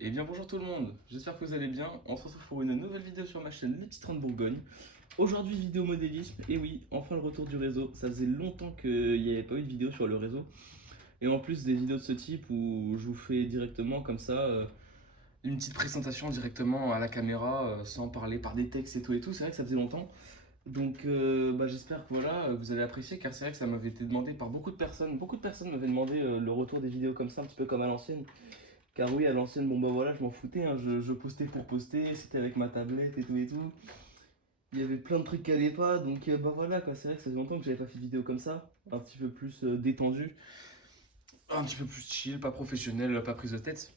Eh bien bonjour tout le monde, j'espère que vous allez bien. On se retrouve pour une nouvelle vidéo sur ma chaîne Les Petits Trains de Bourgogne. Aujourd'hui vidéo modélisme, et oui, enfin le retour du réseau. Ça faisait longtemps qu'il n'y avait pas eu de vidéo sur le réseau. Et en plus des vidéos de ce type où je vous fais directement comme ça une petite présentation directement à la caméra sans parler par des textes et tout, c'est vrai que ça faisait longtemps. Donc j'espère que voilà, vous allez apprécier car c'est vrai que ça m'avait été demandé par beaucoup de personnes. Beaucoup de personnes m'avaient demandé le retour des vidéos comme ça, un petit peu comme à l'ancienne. Car oui, à l'ancienne, bon bah voilà, je m'en foutais, hein, je postais pour poster, c'était avec ma tablette et tout et tout. Il y avait plein de trucs qui allaient pas, donc bah voilà quoi, c'est vrai que ça fait longtemps que j'avais pas fait de vidéo comme ça, un petit peu plus détendu, un petit peu plus chill, pas professionnel, pas prise de tête.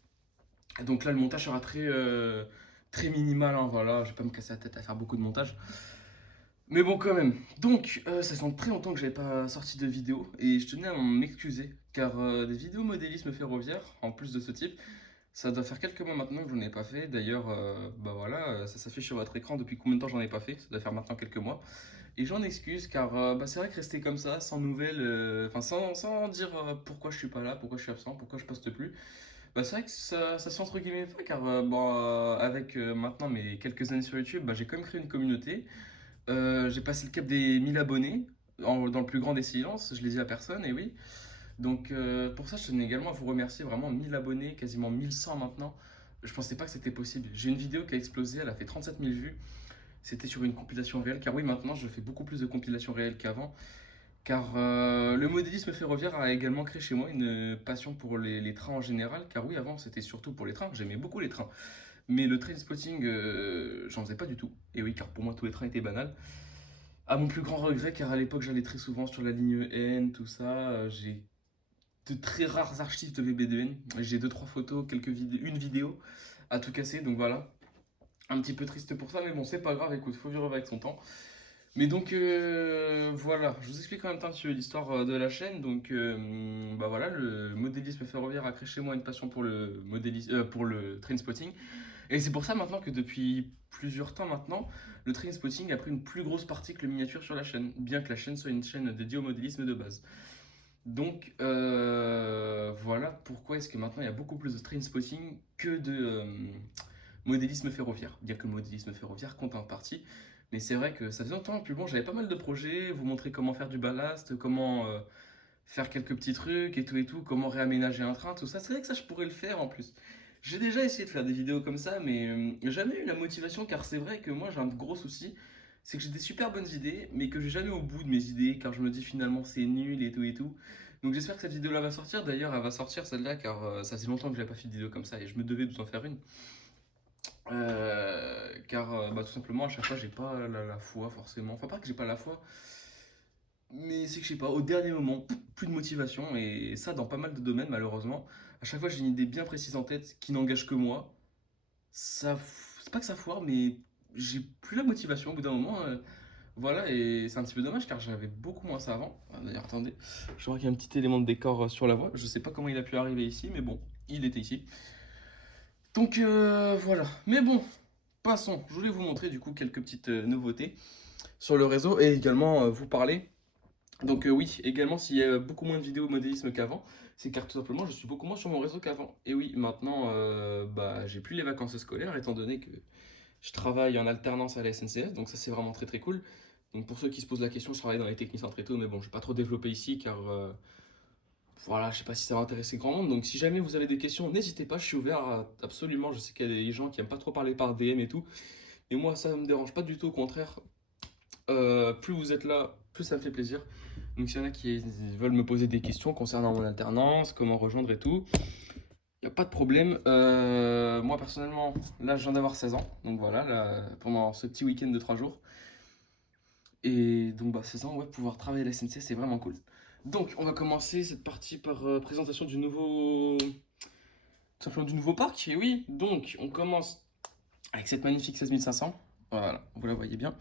Donc là, le montage sera très minimal, hein, voilà, je vais pas me casser la tête à faire beaucoup de montage. Mais bon, quand même. Donc, ça fait très longtemps que j'avais pas sorti de vidéo et je tenais à m'excuser car des vidéos modélisme ferroviaire, en plus de ce type, ça doit faire quelques mois maintenant que j'en ai pas fait. D'ailleurs, bah voilà, ça s'affiche sur votre écran depuis combien de temps j'en ai pas fait. Ça doit faire maintenant quelques mois. Et j'en excuse car bah, c'est vrai que rester comme ça, sans nouvelles, enfin sans dire pourquoi je suis pas là, pourquoi je suis absent, pourquoi je poste plus, bah c'est vrai que ça se fait entre guillemets pas car avec maintenant mes quelques années sur YouTube, bah, j'ai quand même créé une communauté. J'ai passé le cap des 1000 abonnés dans le plus grand des silences, je l'ai dit à personne, et oui. Donc pour ça, je tenais également à vous remercier, vraiment 1000 abonnés, quasiment 1100 maintenant. Je pensais pas que c'était possible. J'ai une vidéo qui a explosé, elle a fait 37 000 vues. C'était sur une compilation réelle, car oui, maintenant je fais beaucoup plus de compilations réelles qu'avant. Car le modélisme ferroviaire a également créé chez moi une passion pour les trains en général. Car oui, avant c'était surtout pour les trains, j'aimais beaucoup les trains. Mais le train spotting, j'en faisais pas du tout. Et oui, car pour moi tous les trains étaient banals. À mon plus grand regret, car à l'époque j'allais très souvent sur la ligne N, tout ça, j'ai de très rares archives de VB2N. J'ai deux trois photos, une vidéo à tout casser, donc voilà. Un petit peu triste pour ça, mais bon, c'est pas grave, écoute, faut vivre avec son temps. Mais donc voilà, je vous explique en même temps un petit peu l'histoire de la chaîne. Donc bah voilà, le modélisme ferroviaire a créé chez moi une passion pour pour le train spotting. Et c'est pour ça maintenant que depuis plusieurs temps maintenant, le train spotting a pris une plus grosse partie que le miniature sur la chaîne, bien que la chaîne soit une chaîne dédiée au modélisme de base. Donc voilà pourquoi est-ce que maintenant il y a beaucoup plus de train spotting que de modélisme ferroviaire. Bien que le modélisme ferroviaire compte en partie. Mais c'est vrai que ça faisait longtemps. Puis bon, j'avais pas mal de projets, vous montrer comment faire du ballast, comment faire quelques petits trucs et tout, comment réaménager un train, tout ça. C'est vrai que ça, je pourrais le faire en plus. J'ai déjà essayé de faire des vidéos comme ça, mais jamais eu la motivation car c'est vrai que moi j'ai un gros souci. C'est que j'ai des super bonnes idées, mais que je vais jamais au bout de mes idées car je me dis finalement c'est nul et tout et tout. Donc j'espère que cette vidéo là va sortir. D'ailleurs, elle va sortir celle-là car ça fait longtemps que j'avais pas fait de vidéo comme ça et je me devais de vous en faire une. Car bah, tout simplement à chaque fois j'ai pas la foi forcément. Enfin pas que j'ai pas la foi, mais c'est que je sais pas, au dernier moment, plus de motivation et ça dans pas mal de domaines malheureusement. À chaque fois j'ai une idée bien précise en tête qui n'engage que moi. C'est pas que ça foire, mais j'ai plus la motivation au bout d'un moment. Voilà, et c'est un petit peu dommage car j'avais beaucoup moins ça avant. Ah, d'ailleurs, attendez, je vois qu'il y a un petit élément de décor sur la voie. Je sais pas comment il a pu arriver ici, mais bon, il était ici. Donc voilà. Mais bon, passons. Je voulais vous montrer du coup quelques petites nouveautés sur le réseau et également vous parler. Donc oui, également s'il y a beaucoup moins de vidéos modélisme qu'avant, c'est car tout simplement je suis beaucoup moins sur mon réseau qu'avant. Et oui, maintenant bah j'ai plus les vacances scolaires étant donné que je travaille en alternance à la SNCF, donc ça c'est vraiment très cool. Donc pour ceux qui se posent la question, je travaille dans les techniciens très tôt, mais bon, je vais pas trop développer ici car voilà, je sais pas si ça va intéresser grand monde. Donc si jamais vous avez des questions, n'hésitez pas, je suis ouvert absolument. Je sais qu'il y a des gens qui aiment pas trop parler par DM et tout. Et moi ça me dérange pas du tout, au contraire. Plus vous êtes là, plus ça me fait plaisir. Donc s'il y en a qui veulent me poser des questions concernant mon alternance, comment rejoindre et tout, il n'y a pas de problème. Moi personnellement, là je viens d'avoir 16 ans. Donc voilà, là, pendant ce petit week-end de 3 jours. Et donc, bah, 16 ans, ouais, pouvoir travailler à la SNCF, c'est vraiment cool. Donc, on va commencer cette partie par présentation du nouveau... tout simplement du nouveau parc. Et oui, donc, on commence avec cette magnifique 16500. Voilà, vous la voyez bien.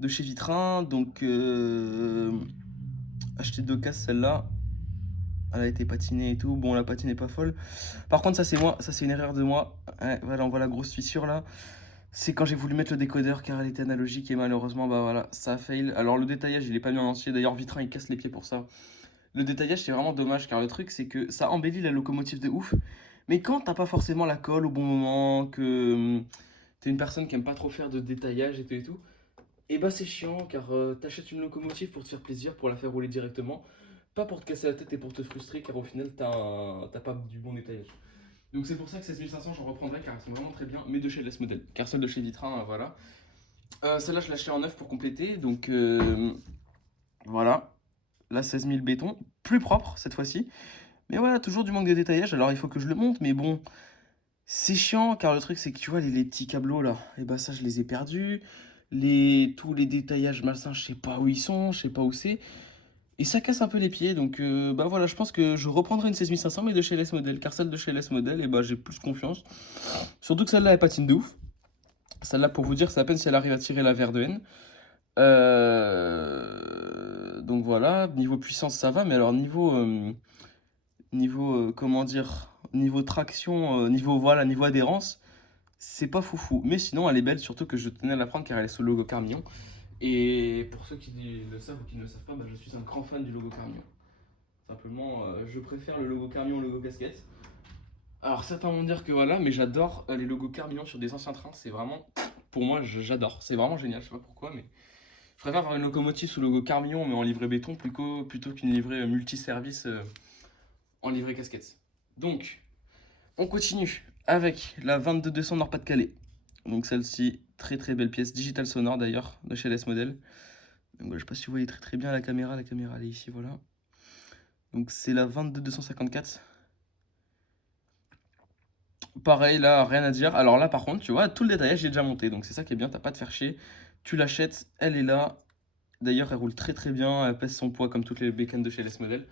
De chez Vitrin, donc, acheter deux cases, celle-là. Elle a été patinée et tout. Bon, la patine n'est pas folle. Par contre, ça, c'est moi. Ça, c'est une erreur de moi. Ouais, voilà, on voit la grosse fissure là. C'est quand j'ai voulu mettre le décodeur car elle était analogique et malheureusement, bah voilà, ça a fail. Alors, le détaillage, il est pas mis en entier. D'ailleurs, Vitrin, il casse les pieds pour ça. Le détaillage, c'est vraiment dommage car le truc, c'est que ça embellit la locomotive de ouf. Mais quand t'as pas forcément la colle au bon moment, que t'es une personne qui aime pas trop faire de détaillage et tout, et bah c'est chiant car t'achètes une locomotive pour te faire plaisir, pour la faire rouler directement, pas pour te casser la tête et pour te frustrer car au final t'as pas du bon détaillage. Donc c'est pour ça que 16500 j'en reprendrai car elles sont vraiment très bien, mais de chez Les Model. Car celle de chez Vitrin, voilà. Celle-là je l'ai achetée en neuf pour compléter, donc voilà. Là 16 000 béton, plus propre cette fois-ci. Mais voilà, toujours du manque de détaillage, alors il faut que je le monte, mais bon, c'est chiant car le truc c'est que tu vois les petits câbleaux là, et bah ça je les ai perdus. Tous les détaillages malsains, je sais pas où ils sont, je sais pas où c'est. Et ça casse un peu les pieds, donc bah voilà, je pense que je reprendrai une 16500 mais de chez Les Model, car celle de chez Les Model, et bah j'ai plus confiance. Surtout que celle-là elle patine de ouf. Celle-là pour vous dire, c'est à peine si elle arrive à tirer la Verdun. Donc voilà, niveau puissance ça va, mais alors niveau comment dire, niveau traction, niveau adhérence, c'est pas foufou. Mais sinon elle est belle, surtout que je tenais à la prendre car elle est sous le logo Carmillon. Et pour ceux qui le savent ou qui ne le savent pas, bah, je suis un grand fan du logo Carmillon. Simplement, je préfère le logo Carmillon au logo casquette. Alors certains vont dire que voilà, mais j'adore les logos Carmillon sur des anciens trains. C'est vraiment, pour moi, j'adore. C'est vraiment génial, je sais pas pourquoi, mais je préfère avoir une locomotive sous logo Carmillon mais en livrée béton plutôt qu'une livrée multiservice en livrée casquette. Donc, on continue avec la 22200 Nord-Pas-de-Calais. Donc celle-ci, très très belle pièce, digital sonore d'ailleurs, de chez Les Model. Donc, je sais pas si vous voyez très très bien la caméra elle est ici, voilà. Donc c'est la 22254. Pareil, là, rien à dire. Alors là, par contre, tu vois, tout le détaillage, j'ai déjà monté. Donc c'est ça qui est bien, t'as pas à te faire chier. Tu l'achètes, elle est là. D'ailleurs, elle roule très très bien. Elle pèse son poids comme toutes les bécanes de chez Les Model.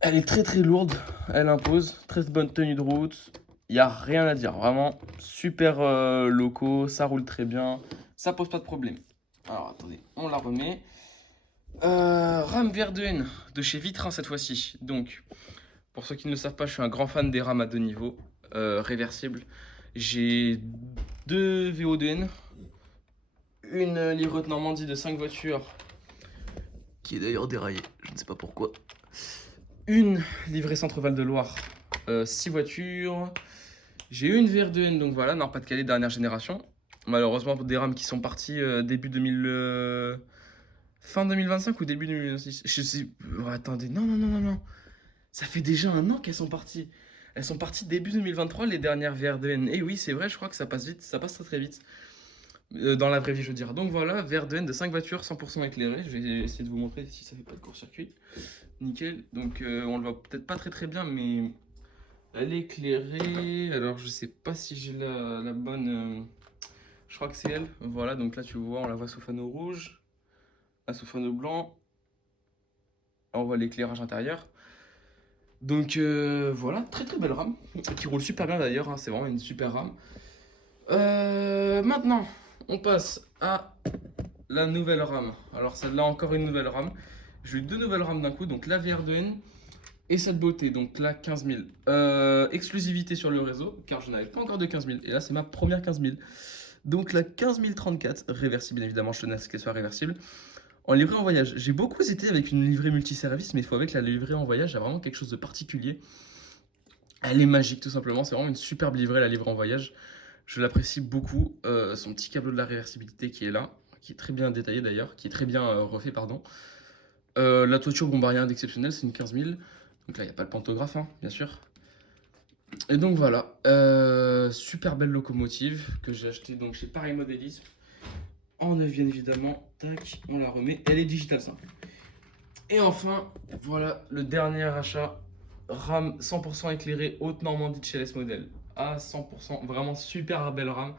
Elle est très très lourde. Elle impose. Très bonne tenue de route. Il n'y a rien à dire. Vraiment, super locaux. Ça roule très bien. Ça pose pas de problème. Alors attendez, on la remet. Rame Verdun de chez Vitrin cette fois-ci. Donc, pour ceux qui ne le savent pas, je suis un grand fan des rames à deux niveaux, réversibles. J'ai deux VO2N, une livreuse Normandie de 5 voitures, qui est d'ailleurs déraillée, je ne sais pas pourquoi. Une livrée Centre-Val de Loire, 6 voitures. J'ai une VR2N, donc voilà, Nord-Pas-de-Calais, dernière génération. Malheureusement, des rames qui sont parties début 2000. Fin 2025 ou début 2026. Je sais. Oh, attendez, non. Ça fait déjà un an qu'elles sont parties. Elles sont parties début 2023, les dernières VRDN. Et oui, c'est vrai, je crois que ça passe vite, ça passe très très vite. Dans la vraie vie, je veux dire. Donc voilà, VRDN de 5 voitures 100% éclairées. Je vais essayer de vous montrer si ça fait pas de court-circuit. Nickel. Donc on le voit peut-être pas très très bien, mais elle est éclairée. Alors je sais pas si j'ai la bonne. Je crois que c'est elle. Voilà, donc là tu vois, on la voit sous fanneau rouge, là sous fanneau blanc. On voit l'éclairage intérieur. Donc voilà, très très belle rame, qui roule super bien d'ailleurs, hein, c'est vraiment une super rame. Maintenant, on passe à la nouvelle rame. Alors celle-là, encore une nouvelle rame. J'ai eu deux nouvelles rames d'un coup, donc la VR2N et cette beauté, donc la 15 000. Exclusivité sur le réseau, car je n'avais pas encore de 15 000, et là c'est ma première 15 000. Donc la 15 034, réversible bien évidemment, je tenais à ce qu'elle soit réversible. En livrée en voyage, j'ai beaucoup hésité avec une livrée multiservice, mais il faut avec la livrée en voyage, il y a vraiment quelque chose de particulier. Elle est magique tout simplement, c'est vraiment une superbe livrée la livrée en voyage. Je l'apprécie beaucoup, son petit câble de la réversibilité qui est là, qui est très bien détaillé d'ailleurs, qui est très bien refait pardon. La toiture, bon bah rien d'exceptionnel, c'est une 15 000. Donc là il n'y a pas le pantographe hein, bien sûr. Et donc voilà, super belle locomotive que j'ai acheté donc chez Paris Modélisme. En 9 bien évidemment, tac, on la remet, elle est digital simple. Et enfin, voilà le dernier achat, RAM 100% éclairée Haute Normandie de chez Les Model. À 100%, vraiment super belle RAM.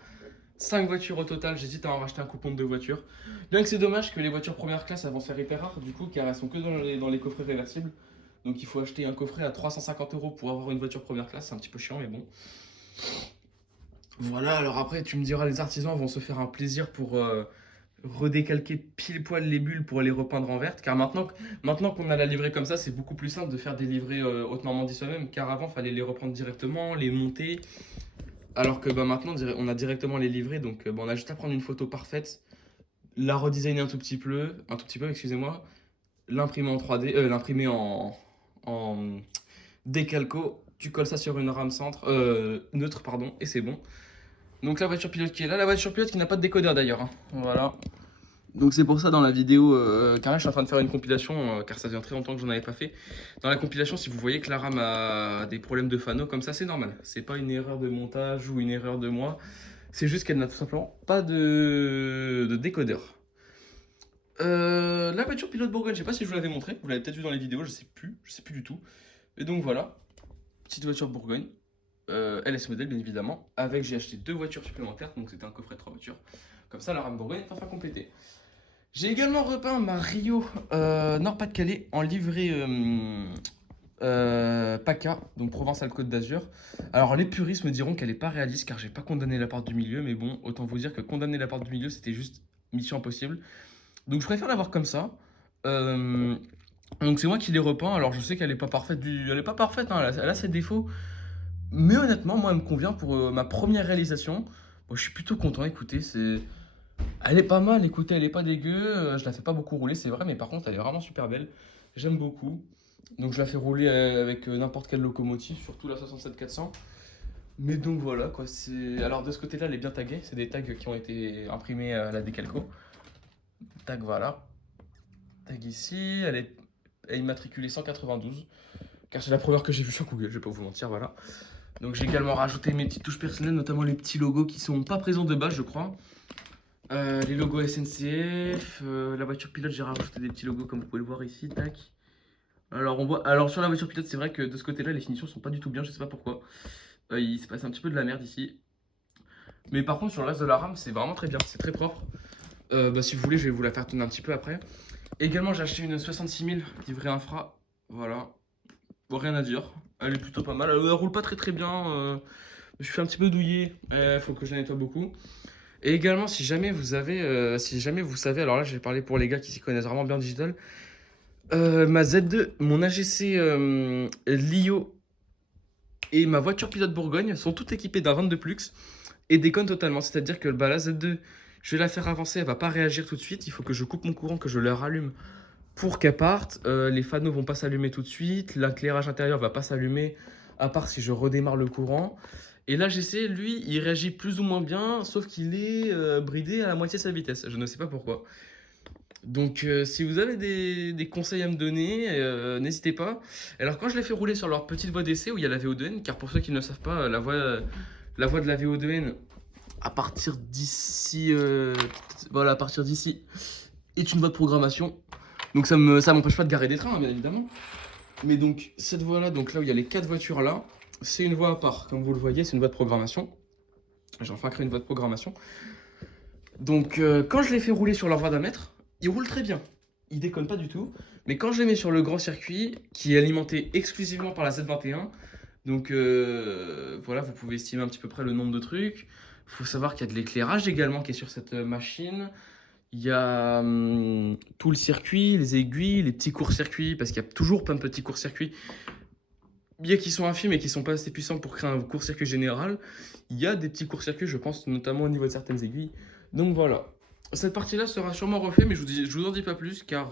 5 voitures au total, j'hésite à en racheter un coupon de 2 voitures. Bien que c'est dommage que les voitures première classe elles vont se faire hyper rares du coup car elles sont que dans les coffrets réversibles. Donc il faut acheter un coffret à 350 € pour avoir une voiture première classe, c'est un petit peu chiant mais bon. Voilà, alors après tu me diras les artisans vont se faire un plaisir pour redécalquer pile poil les bulles pour les repeindre en verte. Car maintenant qu'on a la livrée comme ça, c'est beaucoup plus simple de faire des livrées haute Normandie soi-même. Car avant, il fallait les reprendre directement, les monter. Alors que bah, maintenant, on a directement les livrées. Donc bah, on a juste à prendre une photo parfaite, la redesigner un tout petit peu, excusez-moi, l'imprimer en 3D, l'imprimer en décalco. tu colles ça sur une rame neutre, pardon, et c'est bon. Donc la voiture pilote qui est là, la voiture pilote qui n'a pas de décodeur d'ailleurs, hein. Voilà. Donc c'est pour ça dans la vidéo, car là je suis en train de faire une compilation, car ça faisait très longtemps que j'en avais pas fait. Dans la compilation, si vous voyez que la RAM a des problèmes de fanaux comme ça, c'est normal. C'est pas une erreur de montage ou une erreur de moi, c'est juste qu'elle n'a tout simplement pas de décodeur. La voiture pilote Bourgogne, je sais pas si je vous l'avais montré, vous l'avez peut-être vu dans les vidéos, je sais plus du tout. Et donc voilà, petite voiture Bourgogne, LS modèle bien évidemment, avec j'ai acheté 2 voitures supplémentaires, donc c'était un coffret de 3 voitures. Comme ça la RAM Bourgogne est enfin complétée. J'ai également repeint ma Rio Nord-Pas-de-Calais en livrée PACA, donc Provence-Alpes-Côte d'Azur. Alors les puristes me diront qu'elle n'est pas réaliste car j'ai pas condamné la part du milieu, mais bon, autant vous dire que condamner la part du milieu c'était juste mission impossible. Donc je préfère l'avoir comme ça. Donc c'est moi qui l'ai repeint, alors je sais qu'elle n'est pas parfaite, elle est pas parfaite, hein, elle a ses défauts. Mais honnêtement, moi elle me convient pour ma première réalisation. Bon, je suis plutôt content, écoutez, elle est pas mal, écoutez, elle est pas dégueu, je la fais pas beaucoup rouler, c'est vrai, mais par contre, elle est vraiment super belle. J'aime beaucoup. Donc je la fais rouler avec n'importe quelle locomotive, surtout la 67 400. Mais donc voilà, quoi, Alors de ce côté-là, elle est bien taguée, c'est des tags qui ont été imprimés à la Décalco. Tag, voilà. Tag ici, elle est immatriculée 192, car c'est la première que j'ai vue sur Google, je vais pas vous mentir, voilà. Donc j'ai également rajouté mes petites touches personnelles, notamment les petits logos qui sont pas présents de base, je crois. Les logos SNCF, la voiture pilote, j'ai rajouté des petits logos comme vous pouvez le voir ici, tac. Alors sur la voiture pilote, c'est vrai que de ce côté-là, les finitions sont pas du tout bien, je sais pas pourquoi. Il s'est passé un petit peu de la merde ici. Mais par contre, sur le reste de la rame, c'est vraiment très bien, c'est très propre. Si vous voulez, je vais vous la faire tourner un petit peu après. Également, j'ai acheté une 66 000 livrée infra, voilà. Bon, rien à dire, elle est plutôt pas mal, elle roule pas très bien. Je suis un petit peu douillé, faut que je la nettoie beaucoup. Et également, si jamais vous savez, alors là, je vais parler pour les gars qui s'y connaissent vraiment bien en digital. Ma Z2, mon AGC Lio et ma voiture pilote Bourgogne sont toutes équipées d'un 22 Plux et déconnent totalement. C'est-à-dire que la Z2, je vais la faire avancer, elle va pas réagir tout de suite. Il faut que je coupe mon courant, que je la rallume pour qu'elle parte. Les fanaux vont pas s'allumer tout de suite. L'éclairage intérieur va pas s'allumer, à part si je redémarre le courant. Et là, j'essaie, lui, il réagit plus ou moins bien, sauf qu'il est bridé à la moitié de sa vitesse. Je ne sais pas pourquoi. Donc, si vous avez des conseils à me donner, n'hésitez pas. Alors, quand je l'ai fait rouler sur leur petite voie d'essai où il y a la VO2N, car pour ceux qui ne le savent pas, la voie de la VO2N, à partir d'ici, voilà, à partir d'ici, est une voie de programmation. Donc, ça m'empêche pas de garer des trains, hein, bien évidemment. Mais donc, cette voie-là, donc là où il y a les 4 voitures là, c'est une voie à part. Comme vous le voyez, c'est une voie de programmation. J'ai enfin créé une voie de programmation. Donc, quand je les fais rouler sur leur voie d'un mètre, ils roulent très bien. Ils déconnent pas du tout. Mais quand je les mets sur le grand circuit, qui est alimenté exclusivement par la Z21, donc voilà, vous pouvez estimer un petit peu près le nombre de trucs. Il faut savoir qu'il y a de l'éclairage également qui est sur cette machine. Il y a tout le circuit, les aiguilles, les petits courts-circuits, parce qu'il y a toujours plein de petits courts-circuits. Bien qu'ils sont infimes et qui sont pas assez puissants pour créer un court-circuit général, il y a des petits courts-circuits, je pense, notamment au niveau de certaines aiguilles. Donc voilà. Cette partie-là sera sûrement refaite, mais je vous en dis pas plus, car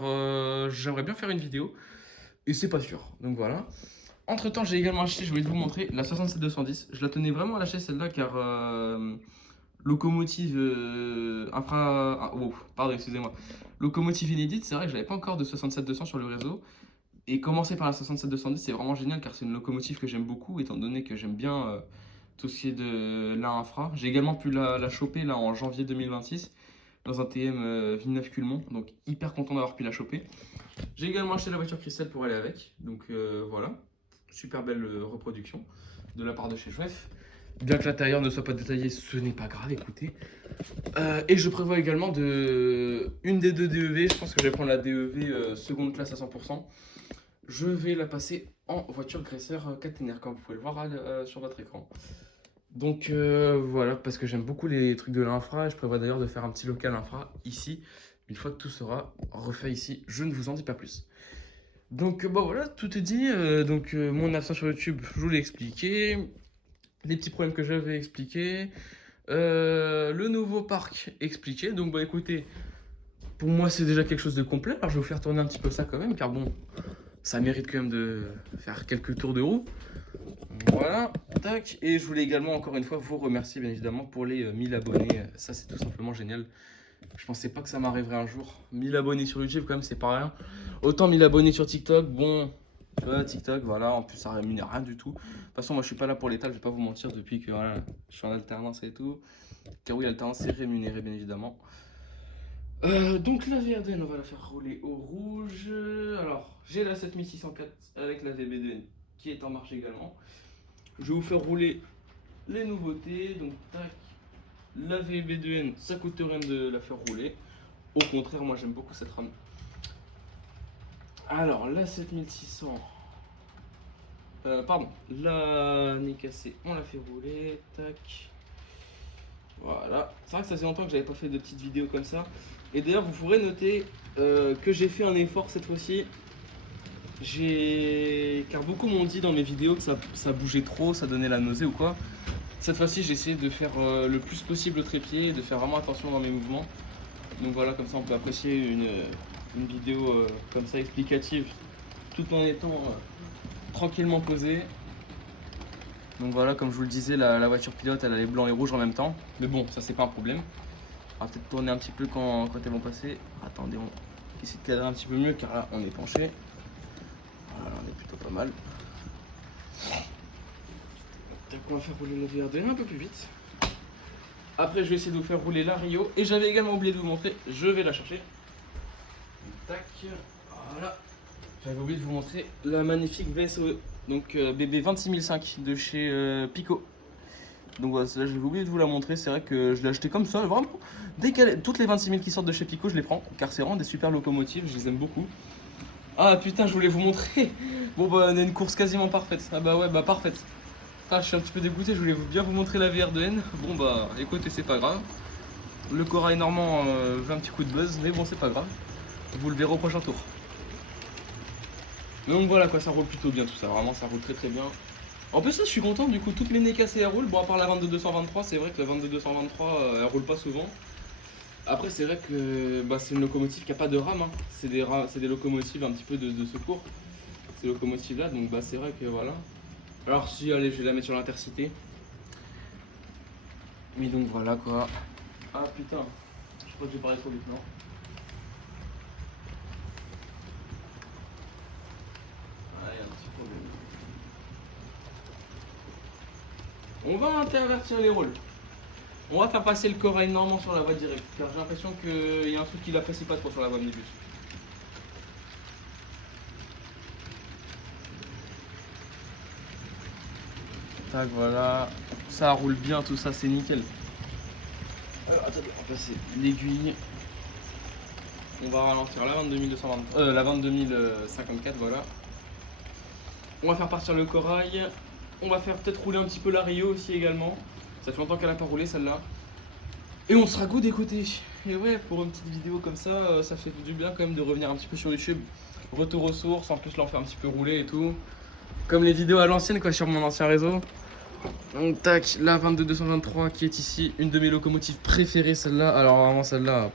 j'aimerais bien faire une vidéo, et c'est pas sûr. Donc voilà. Entre temps, j'ai également acheté, je voulais vous montrer, la 67-210. Je la tenais vraiment à lâcher celle-là, car locomotive pardon, excusez-moi. Locomotive inédite, c'est vrai que j'avais pas encore de 67-200 sur le réseau. Et commencer par la 67-210, c'est vraiment génial, car c'est une locomotive que j'aime beaucoup, étant donné que j'aime bien tout ce qui est de l'infra. J'ai également pu la choper là en janvier 2026 dans un TM Villeneuve-Culmont, donc hyper content d'avoir pu la choper. J'ai également acheté la voiture cristal pour aller avec, donc voilà, super belle reproduction de la part de chez Chouef. Bien que l'intérieur ne soit pas détaillé, ce n'est pas grave, écoutez. Et je prévois également une des 2 DEV, je pense que je vais prendre la DEV seconde classe à 100%. Je vais la passer en voiture graisseur caténaire, comme vous pouvez le voir sur votre écran. Donc voilà, parce que j'aime beaucoup les trucs de l'infra. Je prévois d'ailleurs de faire un petit local infra ici, une fois que tout sera refait ici. Je ne vous en dis pas plus. Donc bon voilà, tout est dit. Mon absence sur YouTube, je vous l'ai expliqué. Les petits problèmes que j'avais expliqués. Le nouveau parc expliqué. Donc bah écoutez, pour moi c'est déjà quelque chose de complet. Alors je vais vous faire tourner un petit peu ça quand même, car bon, ça mérite quand même de faire quelques tours de roue. Voilà, tac. Et je voulais également encore une fois vous remercier bien évidemment pour les 1000 abonnés. Ça c'est tout simplement génial. Je pensais pas que ça m'arriverait un jour. 1000 abonnés sur YouTube quand même c'est pas rien. Autant 1000 abonnés sur TikTok, bon, tu vois TikTok voilà, en plus ça rémunère rien du tout. De toute façon moi je suis pas là pour l'étal, je vais pas vous mentir depuis que voilà, je suis en alternance et tout. Car oui l'alternance c'est rémunéré bien évidemment. Donc la VRDN on va la faire rouler au rouge. Alors j'ai la 7604 avec la VBDN qui est en marche également. Je vais vous faire rouler les nouveautés. Donc tac, la VB2N, ça coûte rien de la faire rouler. Au contraire, moi j'aime beaucoup cette rame. Alors la 7600, pardon, la nez cassée, on la fait rouler. Tac. Voilà. C'est vrai que ça fait longtemps que j'avais pas fait de petites vidéos comme ça. Et d'ailleurs, vous pourrez noter que j'ai fait un effort cette fois-ci. Car beaucoup m'ont dit dans mes vidéos que ça bougeait trop, ça donnait la nausée ou quoi. Cette fois-ci, j'ai essayé de faire le plus possible le trépied et de faire vraiment attention dans mes mouvements. Donc voilà, comme ça on peut apprécier une vidéo comme ça explicative tout en étant tranquillement posé. Donc voilà, comme je vous le disais, la voiture pilote elle a les blancs et rouges en même temps. Mais bon, ça c'est pas un problème. On va peut-être tourner un petit peu quand elles vont passer. Attendez, on essaie de cadrer un petit peu mieux car là on est penché. Voilà, on est plutôt pas mal. On va faire rouler le VRD un peu plus vite. Après je vais essayer de vous faire rouler la Rio. Et j'avais également oublié de vous montrer, je vais la chercher. Tac, voilà. J'avais oublié de vous montrer la magnifique VSOE. Donc BB 26005 de chez Pico. Donc voilà, là j'avais oublié de vous la montrer. C'est vrai que je l'ai acheté comme ça, vraiment. Toutes les 26 000 qui sortent de chez Pico, je les prends. Car c'est vraiment des super locomotives, je les aime beaucoup. Ah putain, je voulais vous montrer. Bon bah on a une course quasiment parfaite. Ah bah ouais, bah parfaite. Ah, je suis un petit peu dégoûté, je voulais bien vous montrer la VR2N. Bon bah écoutez, c'est pas grave. Le corail normand veut un petit coup de buzz, mais bon c'est pas grave. Vous le verrez au prochain tour. Donc voilà quoi, ça roule plutôt bien tout ça, vraiment ça roule très très bien. En plus là je suis content, du coup toutes mes nez cassées elles roulent. Bon à part la 22223, c'est vrai que la 22223 elle roule pas souvent. Après c'est vrai que bah, c'est une locomotive qui a pas de rame, hein. C'est des locomotives un petit peu de secours. Ces locomotives là, donc bah c'est vrai que voilà. Alors si, allez je vais la mettre sur l'intercité. Mais donc voilà quoi. Ah putain, je crois que j'ai parlé trop vite, non? Ah, il y a un petit problème. On va intervertir les rôles. On va faire passer le corail normand sur la voie directe. Car j'ai l'impression qu'il y a un truc qu'il apprécie pas trop sur la voie omnibus. Tac, voilà. Ça roule bien, tout ça, c'est nickel. Alors attendez, on va passer l'aiguille. On va ralentir la 22220, la 22054, voilà. On va faire partir le corail. On va faire peut-être rouler un petit peu la Rio aussi également. Ça fait longtemps qu'elle n'a pas roulé celle-là. Et on sera good d'écouter. Et ouais, pour une petite vidéo comme ça fait du bien quand même de revenir un petit peu sur YouTube. Retour aux sources, en plus là on fait un petit peu rouler et tout. Comme les vidéos à l'ancienne quoi, sur mon ancien réseau. Donc tac, la 22223 qui est ici, une de mes locomotives préférées celle-là. Alors vraiment celle-là,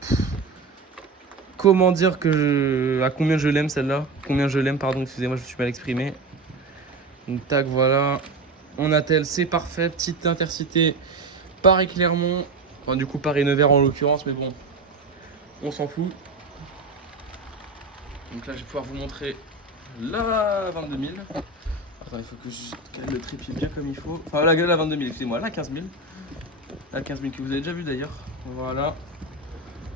comment dire à combien je l'aime celle-là. Combien je l'aime, pardon, excusez-moi, je me suis mal exprimé. Donc tac, voilà. On attelle, c'est parfait, petite intercité Paris-Clermont. Enfin du coup Paris-Nevers en l'occurrence, mais bon, on s'en fout. Donc là je vais pouvoir vous montrer la 22000. Attends, il faut que je cale le trépied bien comme il faut. Enfin la 22000, excusez-moi, la 15000. La 15000 que vous avez déjà vu d'ailleurs. Voilà.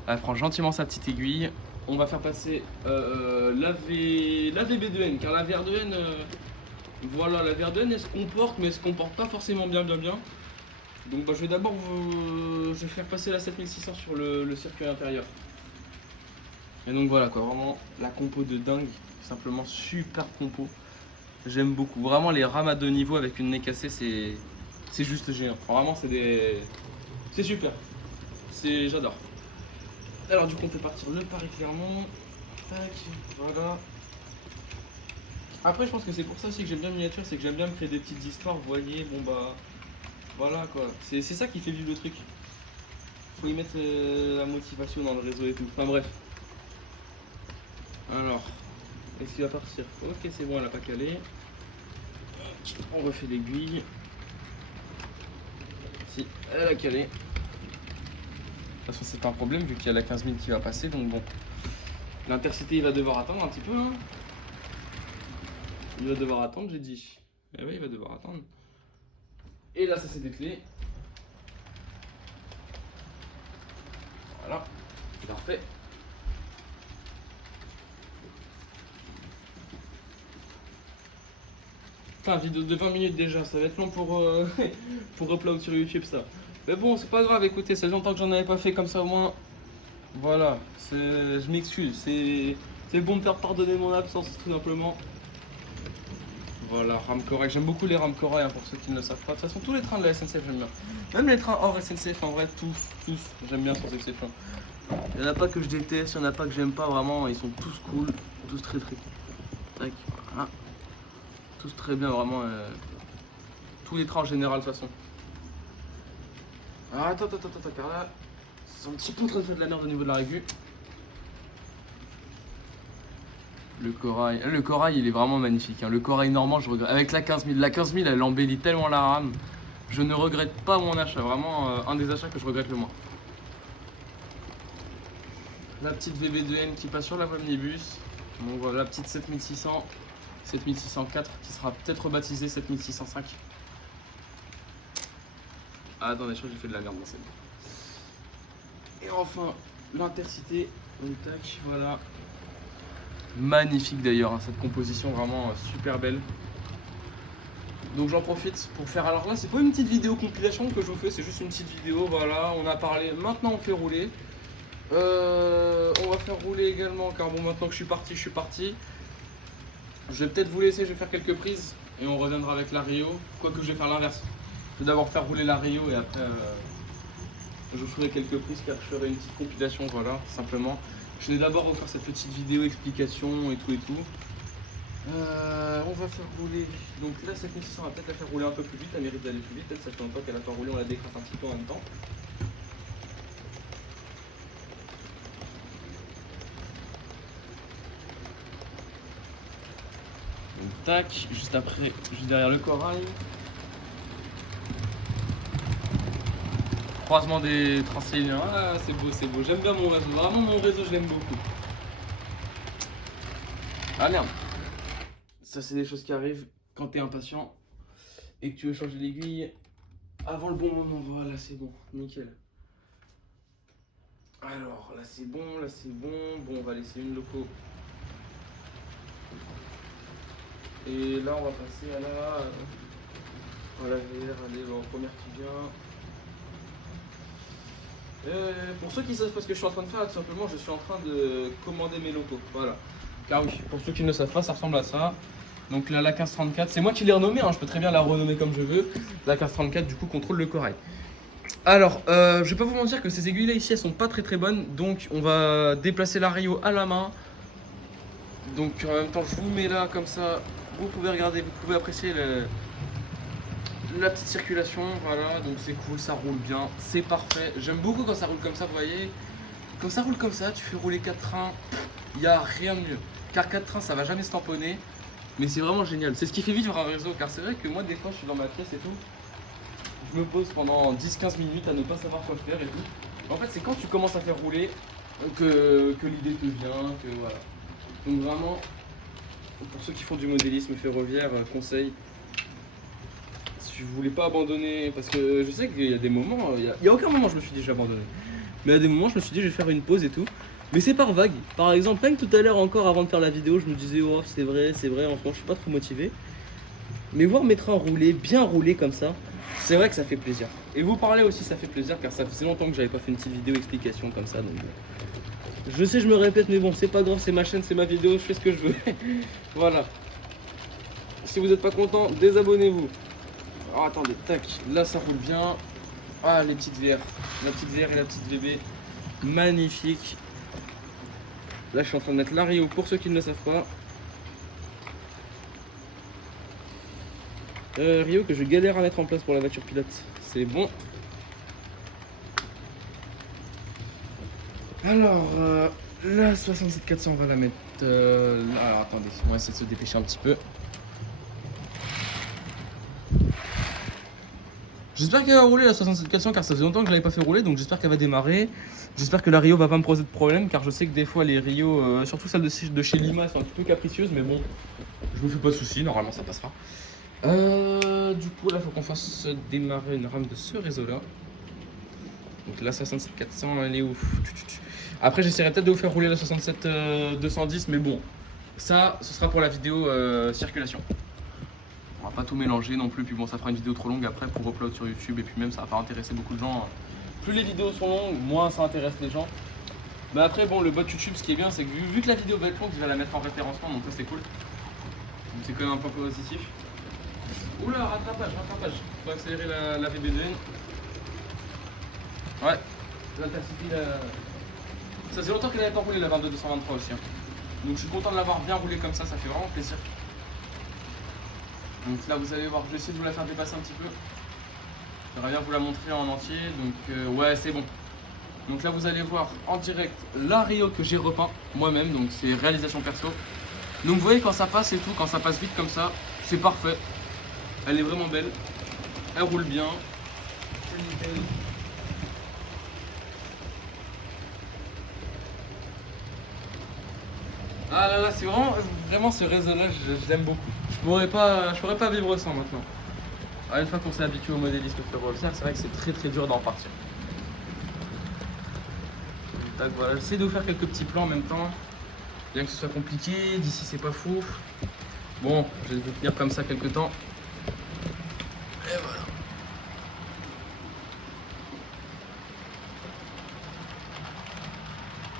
Elle prend gentiment sa petite aiguille. On va faire passer la VB2N, car la VR2N, voilà, la VR2N elle se comporte, mais elle se comporte pas forcément bien. Donc bah, je vais d'abord je vais faire passer la 7600 sur le circuit intérieur. Et donc voilà quoi, vraiment la compo de dingue, simplement super compo. J'aime beaucoup, vraiment les rames à deux niveaux avec une nez cassée, c'est juste géant. Vraiment c'est super, j'adore. Alors du coup on peut partir le Paris-Clermont. Tac, voilà. Après je pense que c'est pour ça aussi que j'aime bien miniature, c'est que j'aime bien me créer des petites histoires, vous voyez, bon bah voilà quoi. C'est ça qui fait vivre le truc. Faut y mettre la motivation dans le réseau et tout. Enfin bref. Alors, Est-ce qu'il va partir? Ok, c'est bon, elle a pas calé. On refait l'aiguille. Si, elle a calé. De toute façon, c'est pas un problème vu qu'il y a la 15 000 qui va passer, donc bon. L'intercité, il va devoir attendre un petit peu. Hein. Il va devoir attendre, j'ai dit. Eh oui, il va devoir attendre. Et là, ça s'est déclé. Voilà, parfait. Putain, vidéo de 20 minutes déjà, ça va être long pour, pour upload sur YouTube ça. Mais bon, c'est pas grave, écoutez, ça fait longtemps que j'en avais pas fait comme ça au moins. Voilà, je m'excuse, c'est bon de me faire pardonner mon absence tout simplement. Voilà, rame corail, j'aime beaucoup les rames corail hein, pour ceux qui ne le savent pas. De toute façon, tous les trains de la SNCF j'aime bien. Même les trains hors SNCF, en vrai, tous, j'aime bien sans exception. Il n'y en a pas que je déteste, il n'y en a pas que j'aime pas, vraiment, ils sont tous cool, tous très cool. Tac, voilà. Tous très bien, vraiment. Tous les trains en général, de toute façon. Ah, attends, car là, c'est un petit peu en train de faire de la merde au niveau de la régu. Le corail, il est vraiment magnifique. Hein. Le corail normand, je regrette. Avec la 15 000, elle embellit tellement la rame. Je ne regrette pas mon achat. Vraiment, un des achats que je regrette le moins. La petite VB2N qui passe sur la voie minibus. Donc voilà, la petite 7600, 7604 qui sera peut-être rebaptisée 7605. Ah, attendez, je crois que j'ai fait de la merde dans celle-là. Et enfin, l'intercité. Donc tac, voilà. Magnifique d'ailleurs, hein, cette composition vraiment super belle. Donc j'en profite pour faire, alors là c'est pas une petite vidéo compilation que je vous fais, c'est juste une petite vidéo, voilà, on a parlé, maintenant on fait rouler. On va faire rouler également, car bon maintenant que je suis parti. Je vais peut-être vous laisser, je vais faire quelques prises et on reviendra avec la Rio, quoique je vais faire l'inverse. Je vais d'abord faire rouler la Rio et après je vous ferai quelques prises car je ferai une petite compilation, voilà, simplement. Je vais d'abord refaire cette petite vidéo explication et tout. On va faire rouler. Donc là, cette 1600, on va peut-être la faire rouler un peu plus vite. Elle mérite d'aller plus vite. Peut-être ça fait longtemps qu'elle a pas roulé. On la décrate un petit peu en même temps. Donc tac, juste après, juste derrière le corail. Croisement des Transiliens. Ah, c'est beau. J'aime bien mon réseau. Vraiment, mon réseau, je l'aime beaucoup. Ah merde. Ça, c'est des choses qui arrivent quand t'es impatient et que tu veux changer l'aiguille avant le bon moment. Voilà, c'est bon. Nickel. Alors, là, c'est bon. Bon, on va laisser une loco. Et là, on va passer à la VR. Allez, bon, première qui vient. Pour ceux qui savent pas ce que je suis en train de faire, tout simplement, je suis en train de commander mes locaux. Voilà. Car oui, pour ceux qui ne le savent pas, ça ressemble à ça. Donc là, la 1534, c'est moi qui l'ai renommée, hein, je peux très bien la renommer comme je veux. La 1534, du coup, contrôle le corail. Alors, je vais pas vous mentir que ces aiguilles-là ici, elles sont pas très bonnes. Donc, on va déplacer la Rio à la main. Donc, en même temps, je vous mets là, comme ça. Vous pouvez regarder, vous pouvez apprécier la petite circulation, voilà, donc c'est cool, ça roule bien, c'est parfait. J'aime beaucoup quand ça roule comme ça, vous voyez. Quand ça roule comme ça, tu fais rouler 4 trains, il n'y a rien de mieux. Car 4 trains, ça va jamais se tamponner, mais c'est vraiment génial. C'est ce qui fait vivre un réseau, car c'est vrai que moi, des fois, je suis dans ma pièce et tout. Je me pose pendant 10-15 minutes à ne pas savoir quoi faire et tout. En fait, c'est quand tu commences à faire rouler que l'idée te vient, que voilà. Donc vraiment, pour ceux qui font du modélisme ferroviaire, conseil. Si vous voulez pas abandonner, parce que je sais qu'il y a des moments, il y a aucun moment je me suis dit j'ai abandonné. Mais à des moments je me suis dit je vais faire une pause et tout. Mais c'est par vague. Par exemple, même tout à l'heure encore avant de faire la vidéo, je me disais oh c'est vrai, en ce moment je suis pas trop motivé. Mais voir mes trains rouler, bien rouler comme ça, c'est vrai que ça fait plaisir. Et vous parler aussi ça fait plaisir car ça faisait longtemps que j'avais pas fait une petite vidéo explication comme ça. Donc je sais je me répète mais bon c'est pas grave, c'est ma chaîne, c'est ma vidéo, je fais ce que je veux. Voilà. Si vous n'êtes pas content, désabonnez-vous. Oh, attendez, tac, là ça roule bien. Ah, les petites VR, la petite VR et la petite VB, magnifique. Là, je suis en train de mettre la Rio pour ceux qui ne le savent pas. Rio que je galère à mettre en place pour la voiture pilote, c'est bon. Alors, la 67400, on va la mettre là. Alors attendez, on va essayer de se dépêcher un petit peu. J'espère qu'elle va rouler la 67 car ça faisait longtemps que je l'avais pas fait rouler, donc j'espère qu'elle va démarrer. J'espère que la Rio va pas me poser de problème car je sais que des fois les Rio, surtout celles de chez Lima, sont un petit peu capricieuses, mais bon, je me fais pas de soucis, normalement ça passera. Du coup là faut qu'on fasse démarrer une rame de ce réseau là. Donc la 67-400 elle est où? Après j'essaierai peut-être de vous faire rouler la 67-210, mais bon, ça ce sera pour la vidéo circulation. On va pas tout mélanger non plus, puis bon ça fera une vidéo trop longue après pour upload sur YouTube, et puis même ça va pas intéresser beaucoup de gens. Plus les vidéos sont longues, moins ça intéresse les gens. Mais après bon, le bot YouTube, ce qui est bien, c'est que vu que la vidéo va être longue, il va la mettre en référencement, donc ça c'est cool. Donc c'est quand même un point positif. Oula, rattrapage. Faut accélérer la VB2N. Ouais, l'intensité ça fait longtemps qu'elle n'avait pas roulé la 22-223 aussi. Hein. Donc je suis content de l'avoir bien roulé comme ça fait vraiment plaisir. Donc là vous allez voir, je vais essayer de vous la faire dépasser un petit peu. J'aimerais bien vous la montrer en entier, donc ouais c'est bon. Donc là vous allez voir en direct la Rio que j'ai repeint moi-même, donc c'est réalisation perso. Donc vous voyez quand ça passe et tout, quand ça passe vite comme ça, c'est parfait. Elle est vraiment belle, elle roule bien, c'est nickel. Ah là là, c'est vraiment ce réseau-là, je l'aime beaucoup. Je pourrais pas vivre sans maintenant. Ah, une fois qu'on s'est habitué au modélisme ferroviaire, c'est vrai que c'est très dur d'en partir. Donc voilà, j'essaie de vous faire quelques petits plans en même temps. Bien que ce soit compliqué, d'ici c'est pas fou. Bon, je vais vous tenir comme ça quelques temps. Et voilà.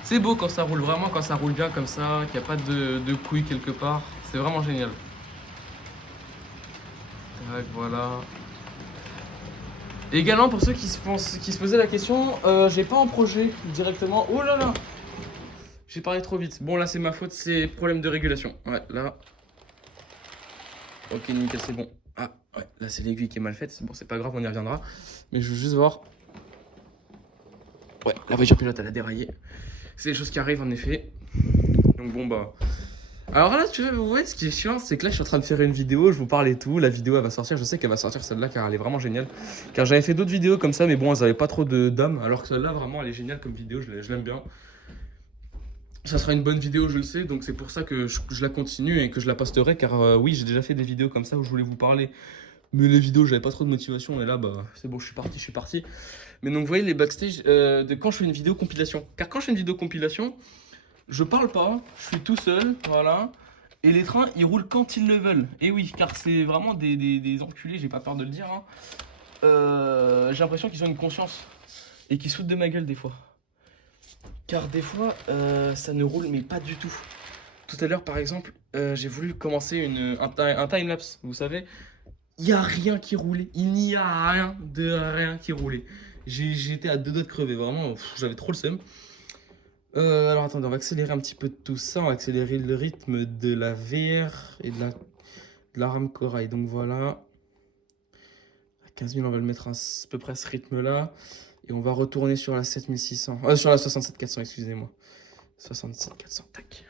C'est beau quand ça roule vraiment, quand ça roule bien comme ça, qu'il n'y a pas de couilles quelque part. C'est vraiment génial. Tac, voilà. Et également pour ceux qui se posaient la question, j'ai pas en projet directement. Oh là là! J'ai parlé trop vite. Bon là c'est ma faute, c'est problème de régulation. Ouais, là. Ok, nickel, c'est bon. Ah, ouais, là c'est l'aiguille qui est mal faite. Bon, c'est pas grave, on y reviendra. Mais je veux juste voir. Ouais, la voiture pilote, elle a déraillé. C'est des choses qui arrivent en effet. Donc bon, bah. Alors là, tu vois, vous voyez, ce qui est chiant, c'est que là, je suis en train de faire une vidéo, je vous parle et tout. La vidéo, elle va sortir. Je sais qu'elle va sortir celle-là car elle est vraiment géniale. Car j'avais fait d'autres vidéos comme ça, mais bon, elles avaient pas trop d'âme. Alors que celle-là, vraiment, elle est géniale comme vidéo. Je l'aime bien. Ça sera une bonne vidéo, je le sais, donc c'est pour ça que je la continue et que je la posterai, car oui, j'ai déjà fait des vidéos comme ça où je voulais vous parler, mais les vidéos, j'avais pas trop de motivation, et là, bah, c'est bon, je suis parti. Mais donc, vous voyez les backstage de quand je fais une vidéo compilation. Car quand je fais une vidéo compilation, je parle pas, je suis tout seul, voilà, et les trains, ils roulent quand ils le veulent. Et oui, car c'est vraiment des enculés, j'ai pas peur de le dire, hein. J'ai l'impression qu'ils ont une conscience, et qu'ils sautent de ma gueule des fois. Car des fois, ça ne roule mais pas du tout. Tout à l'heure, par exemple, j'ai voulu commencer un time-lapse, vous savez. Il n'y a rien qui roulait. Il n'y a rien qui roulait. J'étais à deux doigts de crever, vraiment, j'avais trop le seum. Alors attendez, on va accélérer un petit peu de tout ça. On va accélérer le rythme de la VR et de la rame corail. Donc voilà. À 15 000, on va le mettre à peu près à ce rythme-là. Et on va retourner sur la 7600. Sur la 67-400, excusez-moi. 67-400, tac.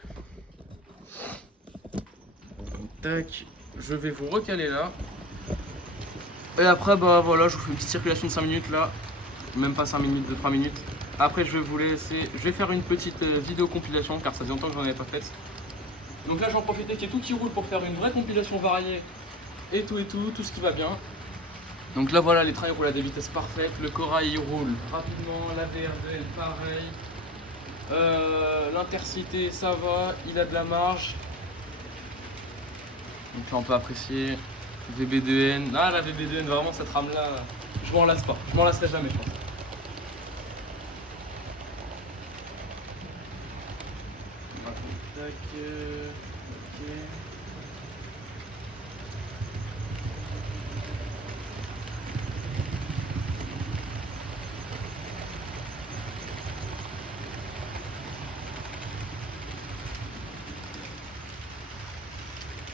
Tac. Je vais vous recaler là. Et après, bah voilà, je vous fais une petite circulation de 5 minutes là. Même pas 5 minutes, de 3 minutes. Après, je vais vous laisser. Je vais faire une petite vidéo compilation car ça fait longtemps que j'en avais pas faite. Donc là, j'en profite qu'il y ait tout qui roule pour faire une vraie compilation variée. Et tout, tout ce qui va bien. Donc là voilà, les trains ils roulent à des vitesses parfaites, le corail il roule rapidement, la VRDL pareil, l'intercité ça va, il a de la marge. Donc là on peut apprécier, VB2N, ah la VB2N vraiment cette rame là, je m'en lasse pas, je m'en lasserai jamais je pense. Tac, ok.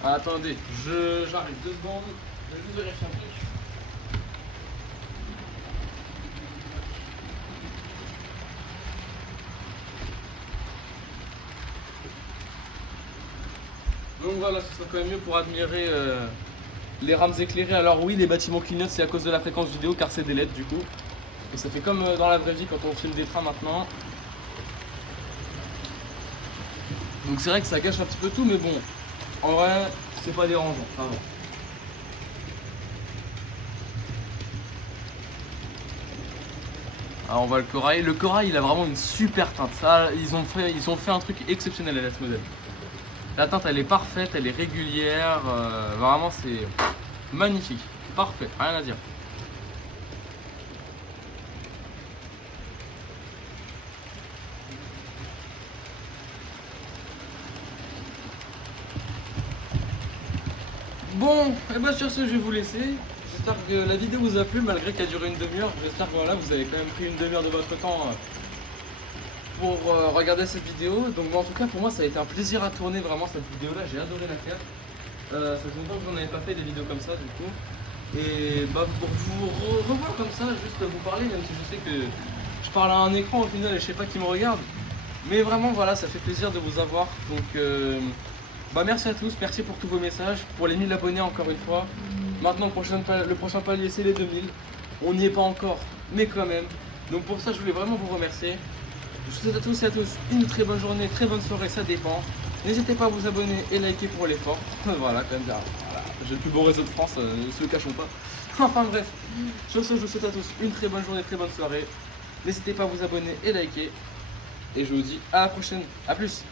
Ah, attendez, j'arrive 2 secondes, je vais juste vérifier un truc. Donc voilà, ce sera quand même mieux pour admirer les rames éclairées. Alors oui, les bâtiments clignotent, c'est à cause de la fréquence vidéo car c'est des LED du coup. Et ça fait comme dans la vraie vie quand on filme des trains maintenant. Donc c'est vrai que ça gâche un petit peu tout, mais bon, en vrai, c'est pas dérangeant, ça va. Alors on voit le corail. Le corail, il a vraiment une super teinte. Ça, ils ont fait un truc exceptionnel à ce modèle. La teinte, elle est parfaite, elle est régulière. Vraiment, c'est magnifique. Parfait, rien à dire. Bon, et bah sur ce, je vais vous laisser. J'espère que la vidéo vous a plu, malgré qu'elle a duré une demi-heure. J'espère que voilà, vous avez quand même pris une demi-heure de votre temps pour regarder cette vidéo. Donc en tout cas, pour moi, ça a été un plaisir à tourner vraiment cette vidéo-là. J'ai adoré la faire. Ça fait longtemps que j'en avais pas fait des vidéos comme ça, du coup. Et bah, pour vous revoir comme ça, juste vous parler, même si je sais que je parle à un écran au final et je sais pas qui me regarde. Mais vraiment, voilà, ça fait plaisir de vous avoir. Donc, bah, merci à tous, merci pour tous vos messages. Pour les 1000 abonnés, encore une fois. Maintenant, le prochain palier, c'est les 2000. On n'y est pas encore, mais quand même. Donc, pour ça, je voulais vraiment vous remercier. Je vous souhaite à tous et à tous une très bonne journée, très bonne soirée, ça dépend. N'hésitez pas à vous abonner et liker pour l'effort. Voilà, quand même, voilà. J'ai le plus beau réseau de France, ne se le cachons pas. Enfin bref, sur ce, je vous souhaite à tous une très bonne journée, très bonne soirée. N'hésitez pas à vous abonner et liker. Et je vous dis à la prochaine, à plus.